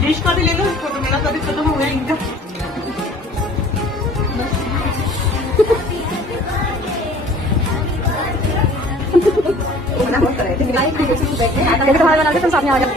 डिश का भी ले लो, तो मेरा कभी खत्म हो गया इनका। तुम्हारे बना के तुम सामने आ जाओ।